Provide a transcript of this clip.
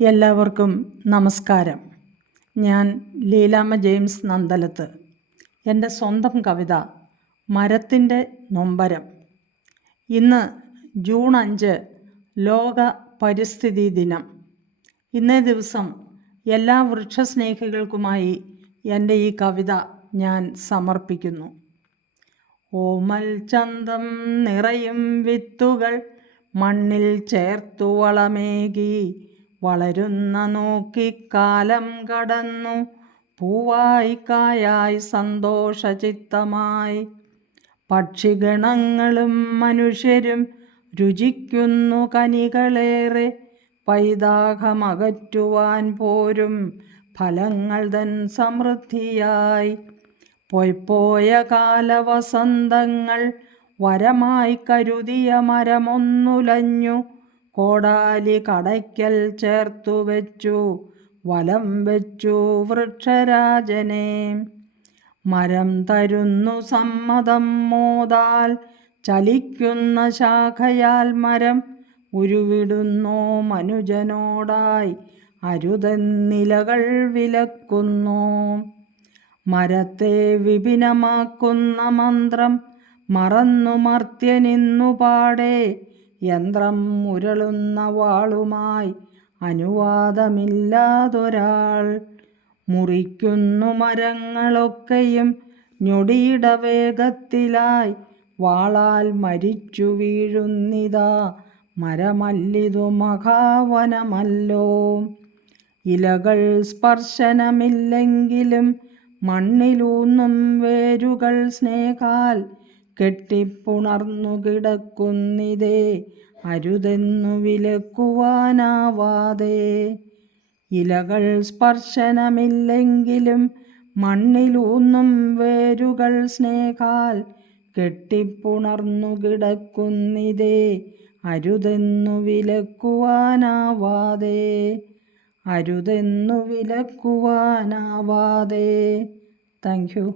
എല്ലാവർക്കും നമസ്കാരം. ഞാൻ ലീലാമ്മ ജെയിംസ് നന്ദലത്ത്. എൻ്റെ സ്വന്തം കവിത മരത്തിൻ്റെ നൊമ്പരം. ഇന്ന് ജൂൺ 5 ലോക പരിസ്ഥിതി ദിനം. ഇന്നേ ദിവസം എല്ലാ വൃക്ഷസ്നേഹികൾക്കുമായി എൻ്റെ ഈ കവിത ഞാൻ സമർപ്പിക്കുന്നു. ഓമൽ ചന്തം നിറയും വിത്തുകൾ മണ്ണിൽ ചേർത്തു വളമേകി വളരുന്ന നോക്കിക്കാലം കടന്നു പൂവായി കായായി സന്തോഷചിത്തമായി പക്ഷിഗണങ്ങളും മനുഷ്യരും രുചിക്കുന്നു കനികളേറെ പൈതാഹമകറ്റുവാൻ പോരും ഫലങ്ങൾ തൻ സമൃദ്ധിയായി പൊയ്പോയ കാലവസന്തങ്ങൾ വരമായി കരുതിയ മരമൊന്നുലഞ്ഞു കോടാലി കടയ്ക്കൽ ചേർത്തു വെച്ചു വലം വെച്ചു വൃക്ഷരാജനെ. മരം തരുന്നു സമ്മതം മോദാൽ ചലിക്കുന്ന ശാഖയാൽ മരം ഉരുവിടുന്നു മനുജനോടായി അരുതെന്നിലകൾ വിലക്കുന്നു. മരത്തെ വിപിനമാക്കുന്ന മന്ത്രം മറന്നു മർത്യനിന്നു പാടെ യന്ത്രം ഉരുളുന്ന വാളുമായി അനുവാദമില്ലാതൊരാൾ മുറിക്കുന്നു മരങ്ങളൊക്കെയും ഞൊടിയിട വേഗത്തിലായി വാളാൽ മരിച്ചു വീഴുന്നിതാ മരമല്ലിതു മഹാവനമല്ലോ. ഇലകൾ സ്പർശനമില്ലെങ്കിലും മണ്ണിലൂന്നും വേരുകൾ സ്നേഹാൽ കെട്ടിപ്പുണർന്നു കിടക്കുന്നിതേ അരുതെന്നു വിലക്കുവാനാവാതെ. ഇലകൾ സ്പർശനമില്ലെങ്കിലും മണ്ണിലൂന്നും വേരുകൾ സ്നേഹാൽ കെട്ടിപ്പുണർന്നു കിടക്കുന്നിതേ അരുതെന്നു വിലക്കുവാനാവാതെ. അരുതെന്നു വിലക്കുവാനാവാതെ. Thank you.